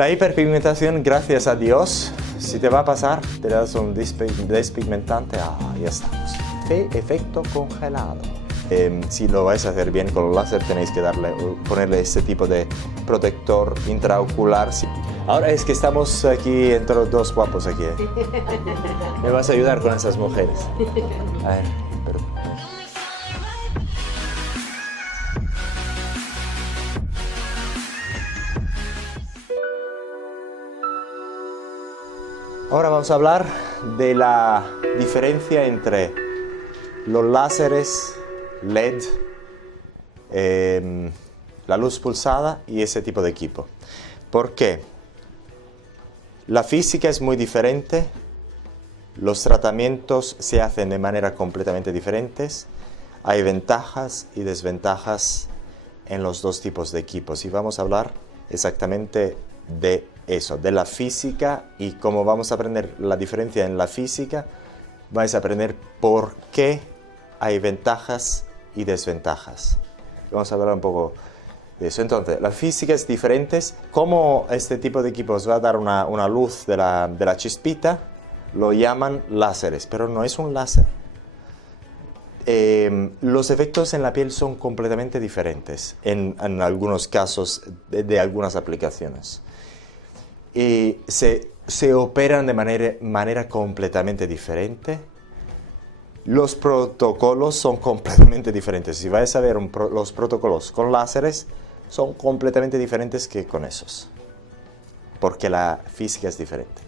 La hiperpigmentación, gracias a Dios, si te va a pasar, te das un despigmentante, ya estamos. Efecto congelado. Si lo vais a hacer bien con el láser, tenéis que ponerle este tipo de protector intraocular. Ahora es que estamos aquí entre los dos guapos aquí. ¿Me vas a ayudar con esas mujeres? A ver, pero... Ahora vamos a hablar de la diferencia entre los láseres LED, la luz pulsada y ese tipo de equipo. ¿Por qué? La física es muy diferente, los tratamientos se hacen de manera completamente diferentes, hay ventajas y desventajas en los dos tipos de equipos y vamos a hablar exactamente de eso, de la física, y como vamos a aprender la diferencia en la física, vais a aprender por qué hay ventajas y desventajas. Vamos a hablar un poco de eso. Entonces, la física es diferente. Como este tipo de equipos va a dar una luz de la chispita, lo llaman láseres, pero no es un láser. Los efectos en la piel son completamente diferentes en algunos casos de algunas aplicaciones. Y se operan de manera completamente diferente. Los protocolos son completamente diferentes. Si vais a ver los protocolos con láseres, son completamente diferentes que con esos, porque la física es diferente.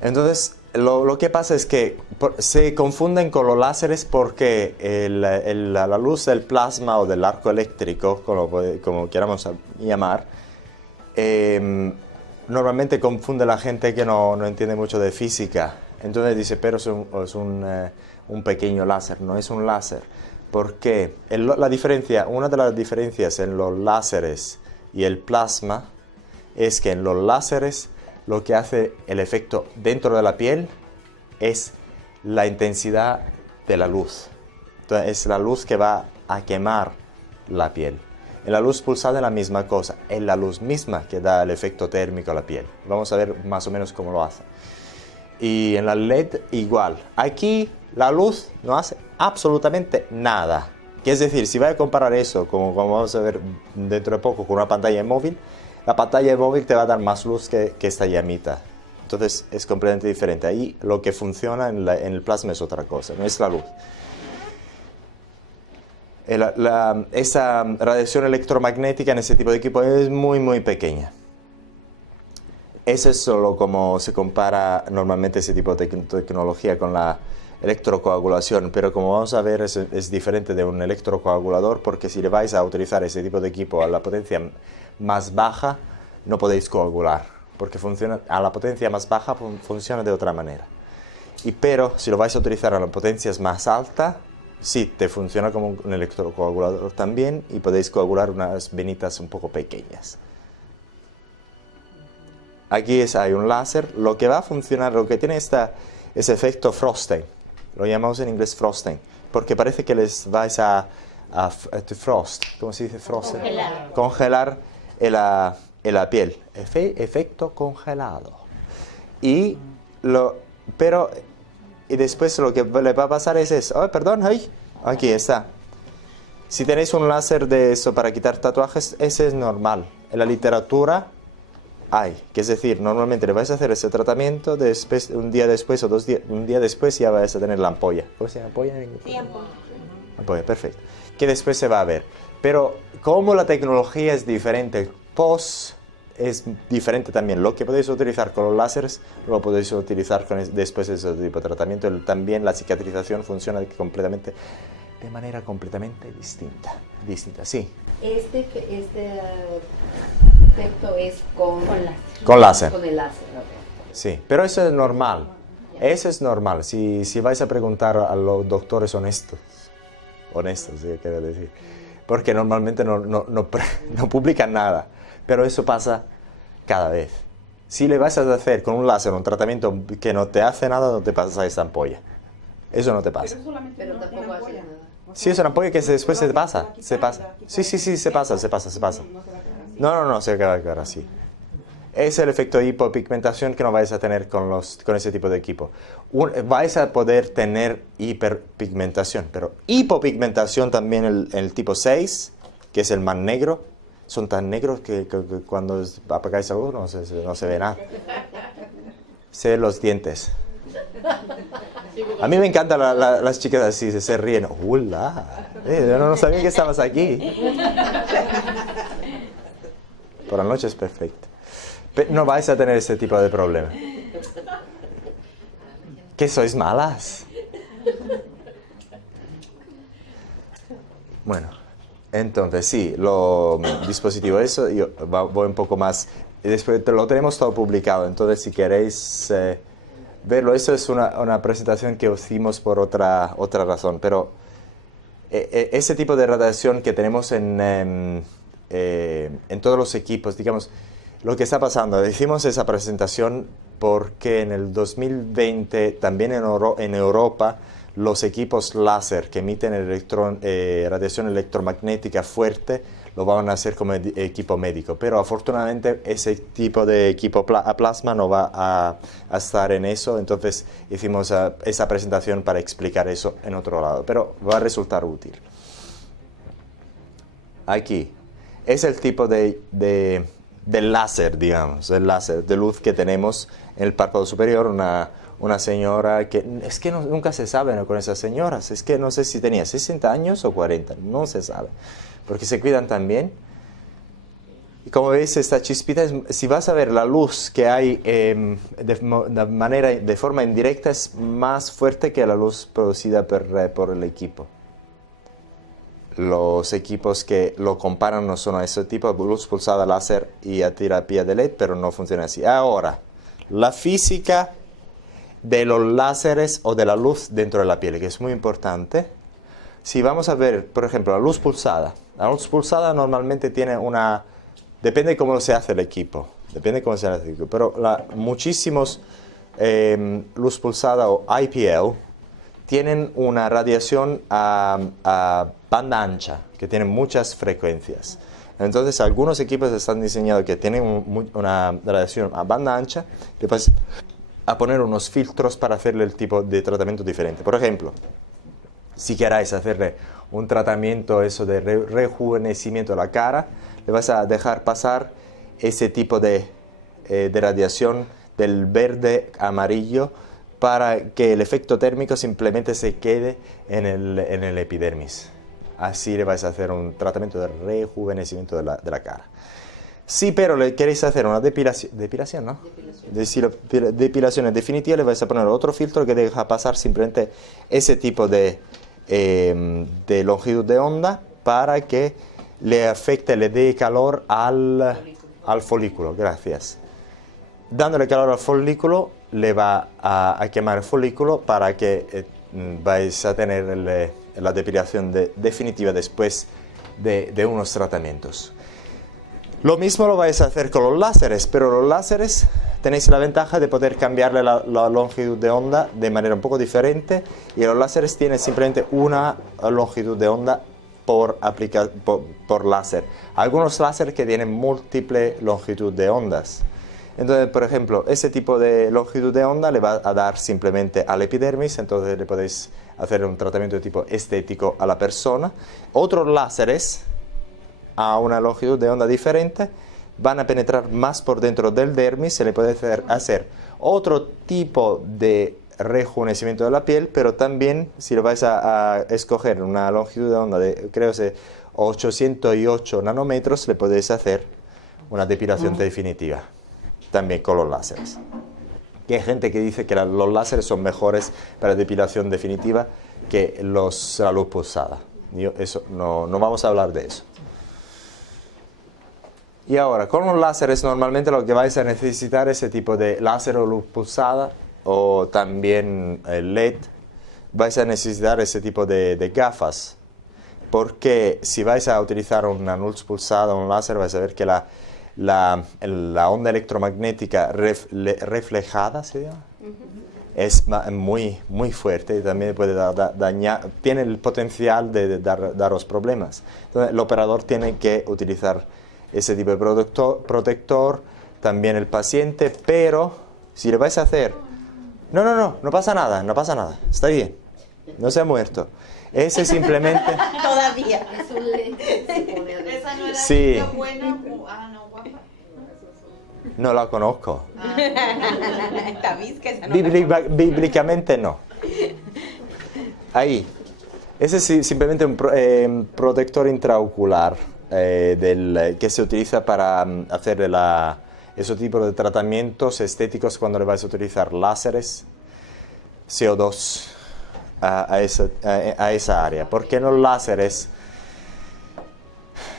Entonces, lo que pasa es que se confunden con los láseres porque la luz del plasma o del arco eléctrico, como queramos llamar, normalmente confunde a la gente que no entiende mucho de física. Entonces dice, pero es un pequeño láser, no es un láser. Porque una de las diferencias en los láseres y el plasma es que en los láseres lo que hace el efecto dentro de la piel es la intensidad de la luz. Entonces es la luz que va a quemar la piel. En la luz pulsada es la misma cosa, es la luz misma que da el efecto térmico a la piel. Vamos a ver más o menos cómo lo hace. Y en la LED igual. Aquí la luz no hace absolutamente nada. Es decir, si vais a comparar eso, como vamos a ver dentro de poco, con una pantalla móvil, la pantalla móvil te va a dar más luz que esta llamita. Entonces es completamente diferente. Ahí lo que funciona en el plasma es otra cosa, no es la luz. Esa radiación electromagnética en ese tipo de equipo es muy, muy pequeña. Ese es solo como se compara normalmente ese tipo de tecnología con la electrocoagulación, pero como vamos a ver es diferente de un electrocoagulador, porque si le vais a utilizar ese tipo de equipo a la potencia más baja, no podéis coagular, porque a la potencia más baja funciona de otra manera. Pero si lo vais a utilizar a las potencias más altas, sí, te funciona como un electrocoagulador también, y podéis coagular unas venitas un poco pequeñas. Aquí hay un láser, lo que va a funcionar, lo que tiene ese efecto frosting, lo llamamos en inglés frosting, porque parece que les vais a frost, ¿cómo se dice frost? Congelar la piel, efecto congelado. Y después lo que le va a pasar es eso. Oh, perdón, aquí está. Si tenéis un láser de eso para quitar tatuajes, ese es normal. En la literatura que es decir, normalmente le vais a hacer ese tratamiento, un día después o un día después ya vais a tener la ampolla. ¿Cómo se llama ampolla? Sí, ampolla. Ampolla, perfecto. Que después se va a ver. Pero como la tecnología es diferente, es diferente también. Lo que podéis utilizar con los láseres lo podéis utilizar después de ese tipo de tratamiento. También la cicatrización funciona de manera completamente distinta, sí. Este efecto es con láser. Con el láser. Sí, pero eso es normal. Eso es normal. Si vais a preguntar a los doctores honestos, quiero decir, porque normalmente no publican nada, pero eso pasa cada vez. Si le vas a hacer con un láser un tratamiento que no te hace nada, no te pasa esa ampolla. Eso no te pasa. Pero tampoco hace nada. Sí, es una ampolla que después se pasa. Sí, se pasa. No, se va a quedar así. Es el efecto de hipopigmentación que no vais a tener con ese tipo de equipo. Vais a poder tener hiperpigmentación, pero hipopigmentación también el tipo 6, que es el más negro, son tan negros que cuando apagáis la luz no se ve nada. Se ven los dientes. A mí me encantan las chicas así, se ríen. ¡Hola! Yo no sabía que estabas aquí. Por la noche es perfecto. Pero no vais a tener ese tipo de problema. ¿Que sois malas? Bueno, entonces sí, dispositivo eso, yo voy un poco más. Después lo tenemos todo publicado, entonces si queréis verlo, eso es una presentación que hicimos por otra razón, pero ese tipo de radiación que tenemos en todos los equipos, digamos, lo que está pasando, hicimos esa presentación porque en el 2020 también en Europa los equipos láser que emiten radiación electromagnética fuerte lo van a hacer como equipo médico, pero afortunadamente ese tipo de equipo a plasma no va a estar en eso, entonces hicimos esa presentación para explicar eso en otro lado, pero va a resultar útil. Aquí es el tipo de láser, digamos, el láser de luz que tenemos en el párpado superior, una señora que, es que nunca se sabe, ¿no?, con esas señoras, es que no sé si tenía 60 años o 40, no se sabe, porque se cuidan tan bien. Y como veis, esta chispita, si vas a ver la luz que hay de forma indirecta, es más fuerte que la luz producida por el equipo. Los equipos que lo comparan no son a ese tipo, luz pulsada láser y a terapia de LED, pero no funciona así. Ahora, la física de los láseres o de la luz dentro de la piel, que es muy importante. Si vamos a ver, por ejemplo, la luz pulsada normalmente tiene depende de cómo se hace el equipo, pero muchísimos luz pulsada o IPL tienen una radiación a banda ancha, que tienen muchas frecuencias. Entonces, algunos equipos están diseñados que tienen una radiación a banda ancha, le puedes a poner unos filtros para hacerle el tipo de tratamiento diferente. Por ejemplo, si queráis hacerle un tratamiento de rejuvenecimiento de la cara, le vas a dejar pasar ese tipo de radiación del verde amarillo para que el efecto térmico simplemente se quede en el epidermis. Así le vais a hacer un tratamiento de rejuvenecimiento de la cara. Sí, pero le queréis hacer una depilación, ¿no? Depilación en definitiva, le vais a poner otro filtro que deja pasar simplemente ese tipo de longitud de onda para que le afecte, le dé calor al folículo. Gracias. Dándole calor al folículo, le va a quemar el folículo para que vais a tener la depilación definitiva después de unos tratamientos. Lo mismo lo vais a hacer con los láseres, pero los láseres tenéis la ventaja de poder cambiarle la longitud de onda de manera un poco diferente, y los láseres tienen simplemente una longitud de onda por láser. Algunos láseres que tienen múltiple longitud de ondas. Entonces, por ejemplo, ese tipo de longitud de onda le va a dar simplemente al epidermis, entonces le podéis hacer un tratamiento de tipo estético a la persona. Otros láseres a una longitud de onda diferente van a penetrar más por dentro del dermis, se le puede hacer otro tipo de rejuvenecimiento de la piel, pero también si lo vais a escoger una longitud de onda de, creo que 808 nanómetros, le podéis hacer una depilación definitiva, también con los láseres. Que hay gente que dice que los láseres son mejores para depilación definitiva que la luz pulsada. Eso, no vamos a hablar de eso. Y ahora, con los láseres normalmente lo que vais a necesitar es ese tipo de láser o luz pulsada, o también el LED. Vais a necesitar ese tipo de gafas, porque si vais a utilizar una luz pulsada o un láser, vais a ver que la onda electromagnética reflejada, ¿se llama? Es muy, muy fuerte y también puede dañar, tiene el potencial de daros problemas. Entonces, el operador tiene que utilizar ese tipo de protector también el paciente, pero si le vais a hacer... No pasa nada, está bien, no se ha muerto. Ese simplemente... Todavía. Es un lente que se pone adentro. Esa no era Sí. chica buena, no, guapa. No la conozco. Esta visca, esa no la Bíblicamente no. Ahí. Ese es simplemente un protector intraocular que se utiliza para hacer ese tipo de tratamientos estéticos cuando le vais a utilizar láseres, CO2 a esa área. Porque los láseres,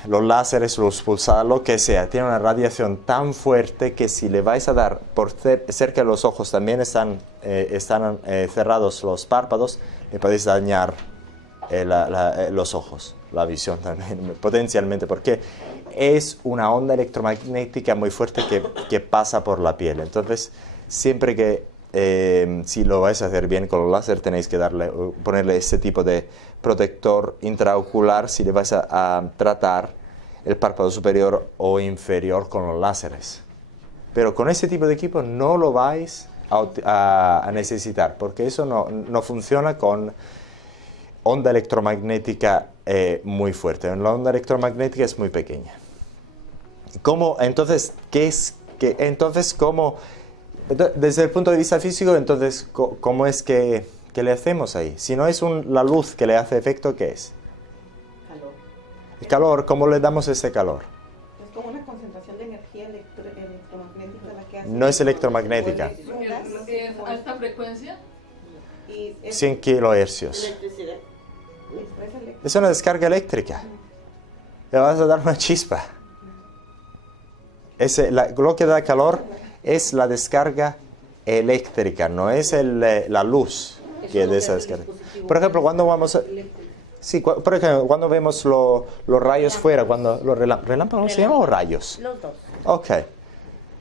los pulsados, lo que sea, tienen una radiación tan fuerte que si le vais a dar por cerca de los ojos, también están cerrados los párpados, le podéis dañar los ojos, la visión también, potencialmente, porque es una onda electromagnética muy fuerte que pasa por la piel. Entonces, siempre que si lo vais a hacer bien con los láser, tenéis que ponerle ese tipo de protector intraocular si le vais a tratar el párpado superior o inferior con los láseres. Pero con ese tipo de equipo no lo vais a necesitar, porque eso no funciona con onda electromagnética muy fuerte. La onda electromagnética es muy pequeña. Entonces, desde el punto de vista físico, entonces, ¿cómo es que le hacemos ahí? Si no es la luz que le hace efecto, ¿qué es? Calor. El calor, ¿cómo le damos ese calor? Es como una concentración de energía electromagnética la que hace. No es electromagnética. ¿Es alta frecuencia? Y es 100 kilohercios. electricidad. Es una descarga eléctrica. Le vas a dar una chispa. Lo que da calor es la descarga eléctrica, no es la luz que da esa descarga. Por ejemplo, cuando vamos a... Sí, por ejemplo, cuando vemos los rayos fuera, cuando los relámpagos, ¿se llaman o rayos? Los dos. Ok.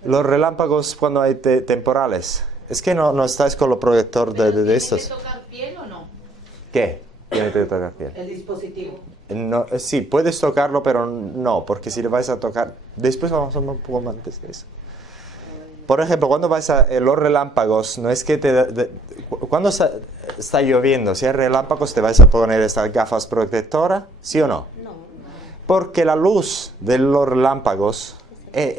Los relámpagos cuando hay temporales. Es que no estáis con los proyector de estos. ¿Tiene que tocar piel o no? ¿Qué? Tiene que tocar piel. El dispositivo. No, sí, puedes tocarlo, pero no, porque si le vais a tocar... Después vamos a hablar un poco más de eso. Por ejemplo, cuando vais a los relámpagos, no es que cuando está lloviendo, si hay relámpagos, ¿te vais a poner estas gafas protectoras? ¿Sí o no? No. Porque la luz de los relámpagos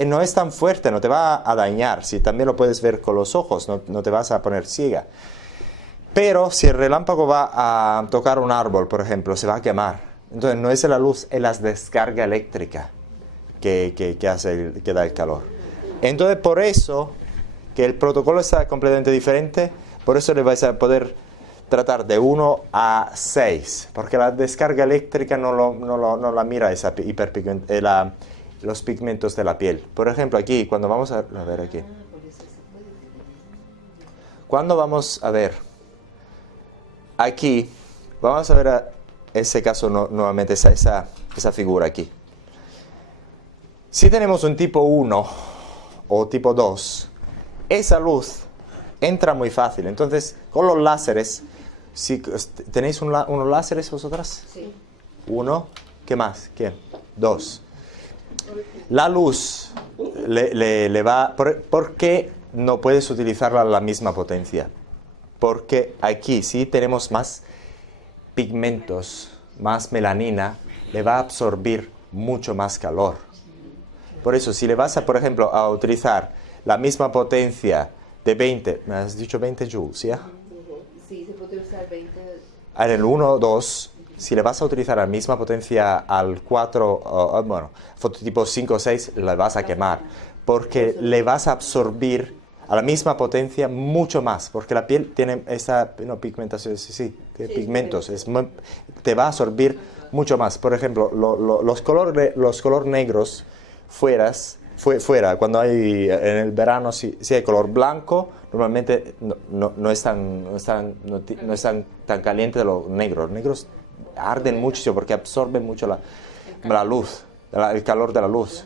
no es tan fuerte, no te va a dañar. Si también lo puedes ver con los ojos, no te vas a poner ciega. Pero si el relámpago va a tocar un árbol, por ejemplo, se va a quemar. Entonces no es la luz, es la descarga eléctrica que da el calor. Entonces por eso que el protocolo está completamente diferente, por eso le vais a poder tratar de 1 a 6, porque la descarga eléctrica no la mira los pigmentos de la piel. Por ejemplo, aquí, cuando vamos a ver aquí. Cuando vamos a ver aquí, vamos a ver ese caso nuevamente, esa figura aquí. Si tenemos un tipo 1 o tipo 2, esa luz entra muy fácil. Entonces, con los láseres, si ¿tenéis unos láseres vosotras? Sí. 1, ¿qué más? ¿Quién? 2. La luz le va... ¿Por qué no puedes utilizarla a la misma potencia? Porque aquí, si tenemos más pigmentos, más melanina, le va a absorbir mucho más calor. Por eso, si le vas a, por ejemplo, a utilizar la misma potencia de 20, me has dicho 20 joules, ¿sí? Sí, se puede usar 20. En el 1 o 2, si le vas a utilizar la misma potencia al 4, fototipo 5 o 6, la vas a quemar. Porque le vas a absorbir a la misma potencia mucho más, porque la piel tiene esa pigmentación, tiene pigmentos, te va a absorbir mucho más. Por ejemplo, los color negros fuera, cuando hay en el verano, si hay color blanco, normalmente no es tan caliente de los negros. Los negros arden muchísimo porque absorben mucho la luz, el calor de la luz.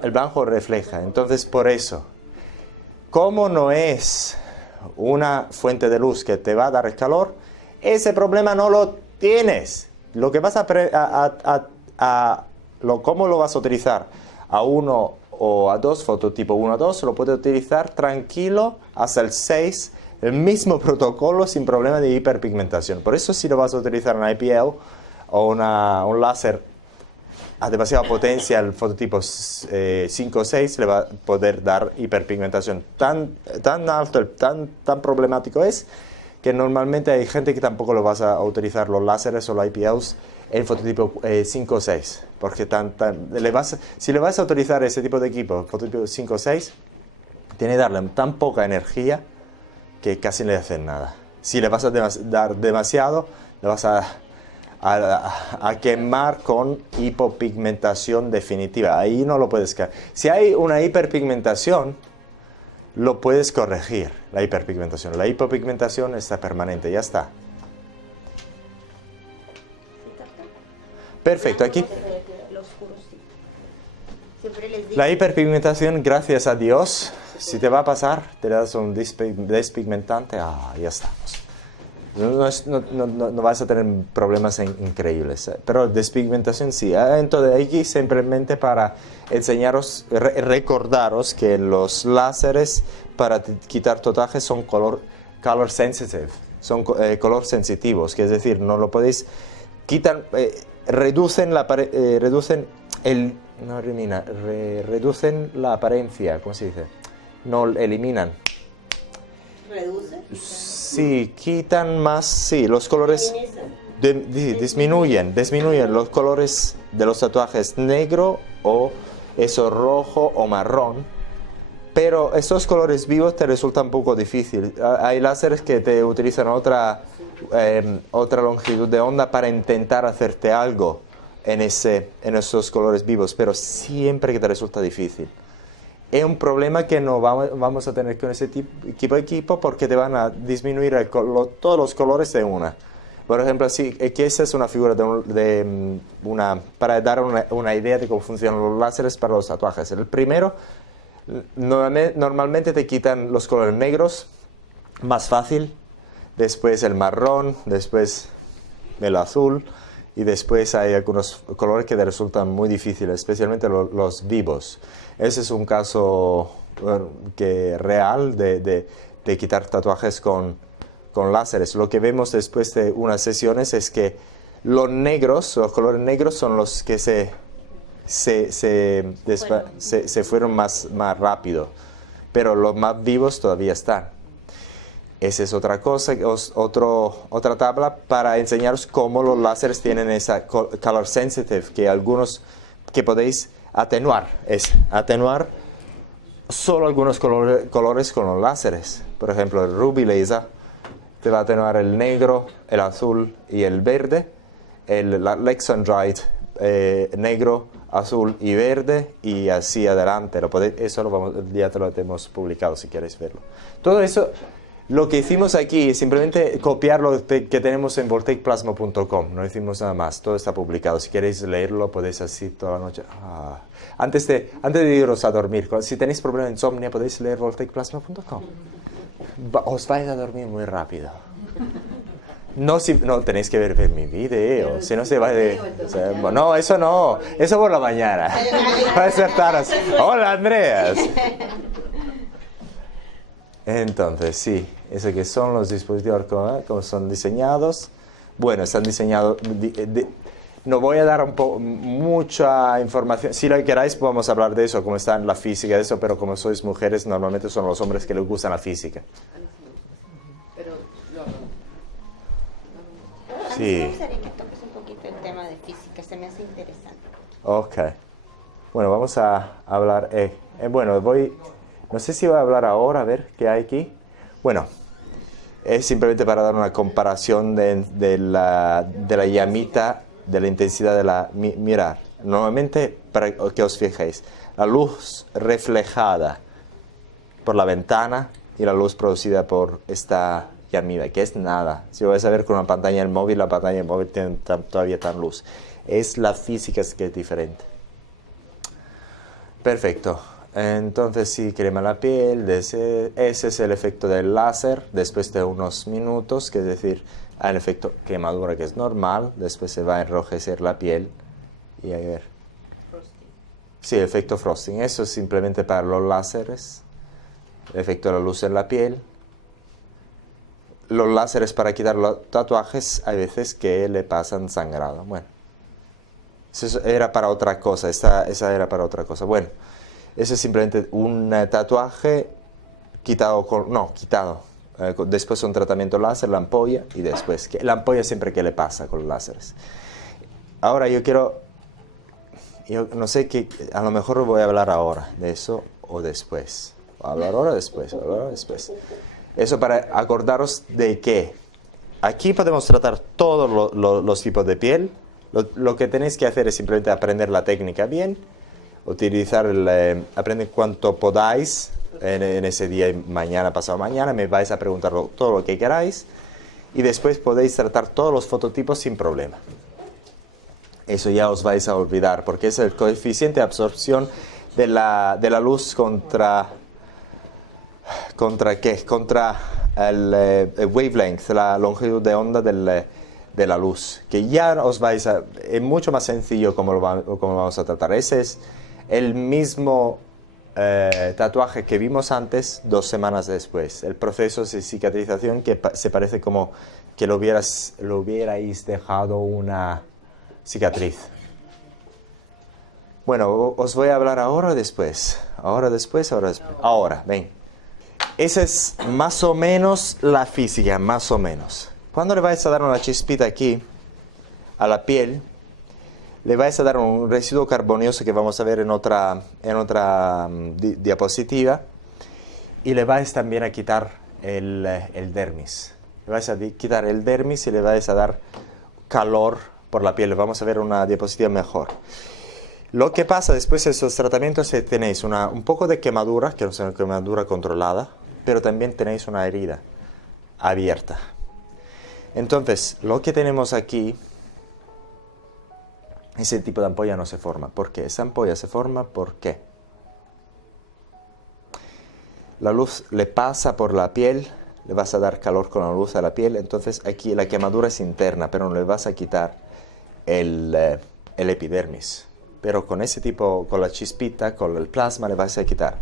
El blanco refleja, entonces por eso. Como no es una fuente de luz que te va a dar el calor, ese problema no lo tienes. Lo que vas ¿cómo lo vas a utilizar? A 1 o A2, fototipo 1 a 2, lo puede utilizar tranquilo hasta el 6, el mismo protocolo sin problema de hiperpigmentación. Por eso si lo vas a utilizar en IPL o un láser a demasiada potencia, el fototipo 5 o 6 le va a poder dar hiperpigmentación. Tan alto, tan problemático es que normalmente hay gente que tampoco lo vas a utilizar los láseres o los IPLs en fototipo 5 o 6, porque si le vas a utilizar ese tipo de equipo, fototipo 5 o 6, tiene que darle tan poca energía que casi no le hacen nada. Si le vas a dar demasiado, le vas a quemar con hipopigmentación definitiva. Ahí no lo puedes caer. Si hay una hiperpigmentación, lo puedes corregir, la hiperpigmentación. La hipopigmentación está permanente, ya está. Perfecto, aquí. La hiperpigmentación, gracias a Dios, si te va a pasar, te das un despigmentante, ya estamos. No vas a tener problemas increíbles, pero despigmentación sí. Entonces aquí simplemente para enseñaros, recordaros que los láseres para quitar tatuajes son color sensitive, son color sensitivos, que es decir, no lo podéis quitar, reducen la apariencia, ¿cómo se dice? No eliminan. ¿Reduce? Sí, quitan más, sí, los colores disminuyen los colores de los tatuajes negro o eso rojo o marrón, pero esos colores vivos te resultan un poco difícil. Hay láseres que te utilizan otra longitud de onda para intentar hacerte algo en esos colores vivos, pero siempre que te resulta difícil. Es un problema que no vamos a tener con ese tipo de equipo porque te van a disminuir todos los colores de una. Por ejemplo, que esa es una figura para dar una idea de cómo funcionan los láseres para los tatuajes. El primero, normalmente te quitan los colores negros, más fácil, después el marrón, después el azul, y después hay algunos colores que te resultan muy difíciles, especialmente los vivos. Ese es un caso real de quitar tatuajes con láseres. Lo que vemos después de unas sesiones es que los colores negros son los que se fueron más rápido, pero los más vivos todavía están. Esa es otra cosa, otra tabla para enseñaros cómo los láseres tienen esa color sensitive, que algunos que podéis atenuar solo algunos colores con los láseres. Por ejemplo, el Ruby Laser te va a atenuar el negro, el azul y el verde. El Lexon Dried negro, azul y verde, y así adelante. Ya te lo hemos publicado si queréis verlo. Todo eso, lo que hicimos aquí es simplemente copiar lo que tenemos en voltaicplasma.com. No hicimos nada más, todo está publicado. Si queréis leerlo, podéis así toda la noche. Antes de iros a dormir, si tenéis problema de insomnio, podéis leer voltaicplasma.com. Os vais a dormir muy rápido. No tenéis que ver mi video, si no se va de... no, eso no, eso por la mañana. Va a ser taras. Hola, Andreas. Entonces, sí, eso que son los dispositivos como son diseñados. Bueno, están diseñados... no voy a dar mucha información. Si lo queráis, podemos hablar de eso, cómo está en la física de eso, pero como sois mujeres, normalmente son los hombres que les gustan la física. A mí me gustaría que toques un poquito el tema de física, se me hace interesante. Ok. Bueno, vamos a hablar... no sé si voy a hablar ahora, a ver qué hay aquí. Bueno, es simplemente para dar una comparación de la llamita, de la intensidad de la... Mirad, normalmente, para que os fijéis, la luz reflejada por la ventana y la luz producida por esta llamida, que es nada. Si vais a ver con una pantalla del móvil, la pantalla del móvil tiene todavía tan luz. Es la física que es diferente. Perfecto. Entonces, si crema la piel, ese es el efecto del láser después de unos minutos, que es decir, hay el efecto quemadura que es normal, después se va a enrojecer la piel y a ver. Sí, efecto frosting. Eso es simplemente para los láseres. El efecto de la luz en la piel. Los láseres para quitar los tatuajes, hay veces que le pasan sangrado. Bueno, eso era para otra cosa. Esa era para otra cosa. Bueno, eso es simplemente un tatuaje quitado con... No, quitado. Después un tratamiento láser, la ampolla, y después... La ampolla siempre que le pasa con los láseres. Ahora yo no sé qué... A lo mejor voy a hablar ahora de eso o después. ¿Voy a hablar ahora o después? ¿Voy a hablar ahora o después? Eso para acordaros de que aquí podemos tratar todos los tipos de piel. Lo que tenéis que hacer es simplemente aprender la técnica bien, aprender cuanto podáis en ese día, mañana, pasado mañana, me vais a preguntar todo lo que queráis y después podéis tratar todos los fototipos sin problema. Eso ya os vais a olvidar porque es el coeficiente de absorción de la luz contra ¿qué? Contra el wavelength, la longitud de onda de la luz, que ya os vais a... Es mucho más sencillo como lo vamos a tratar. Ese es el mismo tatuaje que vimos antes, 2 semanas después. El proceso de cicatrización que se parece como que lo hubierais dejado una cicatriz. Bueno, os voy a hablar ahora o después. Ahora, después, ahora, después. Ahora, ven. Esa es más o menos la física, más o menos. Cuando le vais a dar una chispita aquí a la piel, le vais a dar un residuo carbonioso que vamos a ver en otra diapositiva, y le vais también a quitar el dermis. Le vais a quitar el dermis y le vais a dar calor por la piel. Vamos a ver una diapositiva mejor. Lo que pasa después de esos tratamientos es que tenéis un poco de quemadura, que es una quemadura controlada, pero también tenéis una herida abierta. Entonces, lo que tenemos aquí, ese tipo de ampolla no se forma. ¿Por qué? Esa ampolla se forma, ¿por qué? La luz le pasa por la piel, le vas a dar calor con la luz a la piel, entonces aquí la quemadura es interna, pero no le vas a quitar el epidermis. Pero con ese tipo, con la chispita, con el plasma, le vas a quitar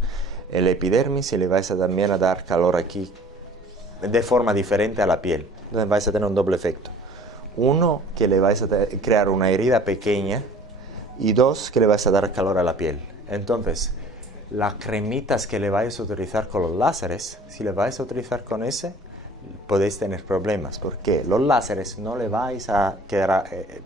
el epidermis y le vais a también a dar calor aquí de forma diferente a la piel. Entonces vais a tener un doble efecto. Uno, que le vais a crear una herida pequeña, y 2, que le vais a dar calor a la piel. Entonces, las cremitas que le vais a utilizar con los láseres, si le vais a utilizar con ese, podéis tener problemas. Porque los láseres no le vais a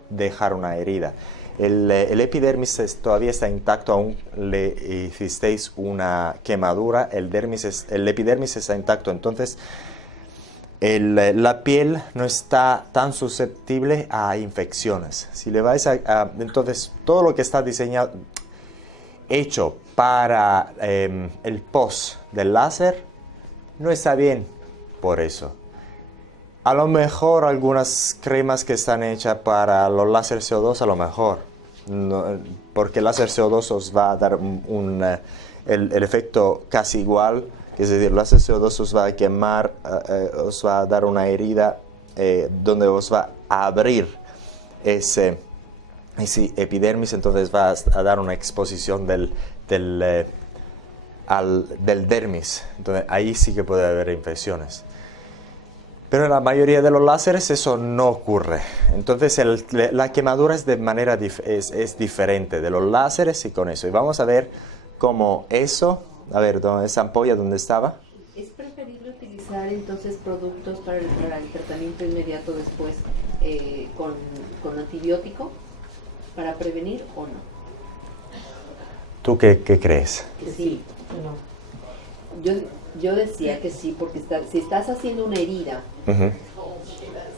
dejar una herida. El epidermis todavía está intacto, aún le hicisteis una quemadura, el epidermis está intacto, entonces la piel no está tan susceptible a infecciones. Si le vais entonces todo lo que está diseñado, hecho para el post del láser, no está bien por eso. A lo mejor algunas cremas que están hechas para los láser CO2, a lo mejor. No, porque el láser CO2 os va a dar el efecto casi igual. Es decir, el láser CO2 os va a quemar, os va a dar una herida donde os va a abrir ese epidermis. Entonces va a dar una exposición del dermis. Entonces ahí sí que puede haber infecciones. Pero en la mayoría de los láseres eso no ocurre. Entonces la quemadura es es diferente de los láseres y con eso. Y vamos a ver cómo eso... A ver, esa ampolla, ¿dónde estaba? ¿Es preferible utilizar entonces productos para el tratamiento inmediato después con antibiótico para prevenir o no? ¿Tú qué crees? Que sí. Yo decía que sí, porque si estás haciendo una herida,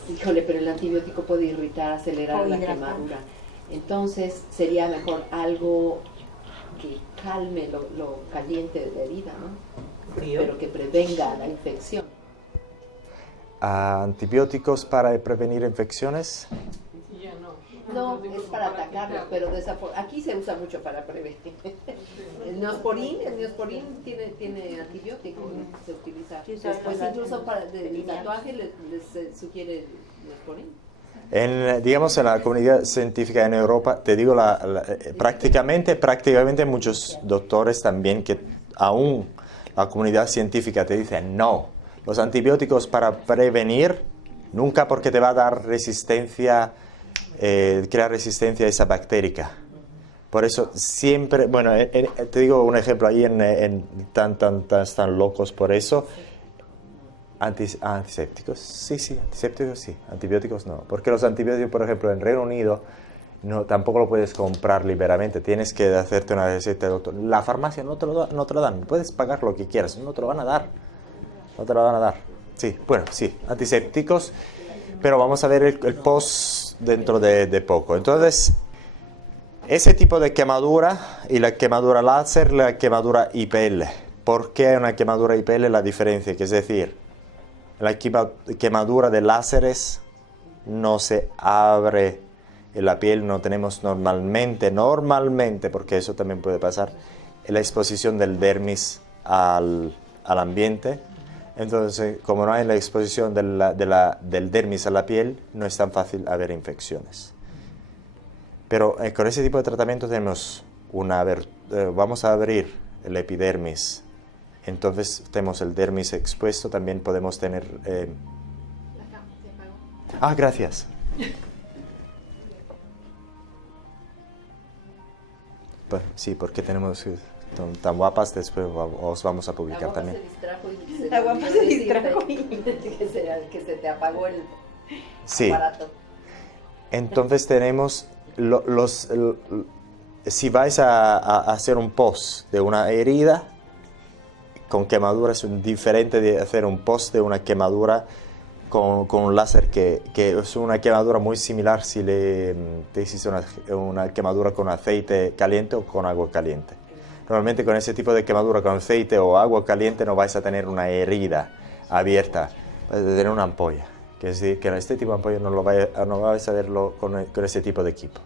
híjole, pero el antibiótico puede irritar, acelerar la quemadura. Entonces sería mejor algo que calme lo caliente de la herida, ¿no? Frío. Pero que prevenga la infección. ¿Antibióticos para prevenir infecciones? No, es para atacarlos, pero aquí se usa mucho para prevenir. El neosporin tiene antibiótico, se utiliza. Después incluso para el tatuaje les sugiere el neosporin. Digamos, en la comunidad científica en Europa, te digo, prácticamente muchos doctores también que aún la comunidad científica te dice no, los antibióticos para prevenir, nunca, porque te va a dar resistencia, crear resistencia a esa bacteria. Por eso siempre, bueno, te digo un ejemplo ahí están locos por eso. Antisépticos, sí, antisépticos sí, antibióticos no. Porque los antibióticos, por ejemplo, en Reino Unido, no, tampoco lo puedes comprar liberamente, tienes que hacerte una receta, doctor. La farmacia no te lo dan, puedes pagar lo que quieras, no te lo van a dar. No te lo van a dar. Sí, bueno, sí, antisépticos, pero vamos a ver el post dentro de poco. Entonces, ese tipo de quemadura y la quemadura láser, la quemadura IPL. ¿Por qué una quemadura IPL? La diferencia, que es decir, la quemadura de láseres no se abre en la piel, no tenemos normalmente, porque eso también puede pasar, la exposición del dermis al ambiente. Entonces, como no hay la exposición del dermis a la piel, no es tan fácil haber infecciones. Pero con ese tipo de tratamiento tenemos vamos a abrir el epidermis. Entonces tenemos el dermis expuesto, también podemos tener... gracias. Sí, porque tenemos tan guapas, después os vamos a publicar también. La guapa se distrajo que se te apagó el aparato. Entonces tenemos si vais a hacer un post de una herida con quemadura, es diferente de hacer un post de una quemadura con un láser, que es una quemadura muy similar si te hiciste una quemadura con aceite caliente o con agua caliente. Normalmente con ese tipo de quemadura con aceite o agua caliente no vais a tener una herida abierta, vais a tener una ampolla. Quiere decir que este tipo de ampolla no vais a verlo con ese tipo de equipo.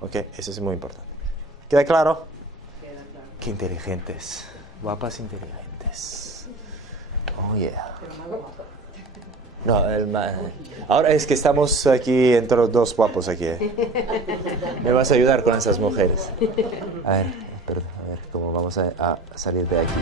¿Ok? Eso es muy importante. ¿Queda claro? Queda claro. Qué inteligentes. Guapas inteligentes. Oh, yeah. No, ahora es que estamos aquí entre los dos guapos aquí. ¿Me vas a ayudar con esas mujeres? A ver, perdón, a ver cómo vamos a salir de aquí.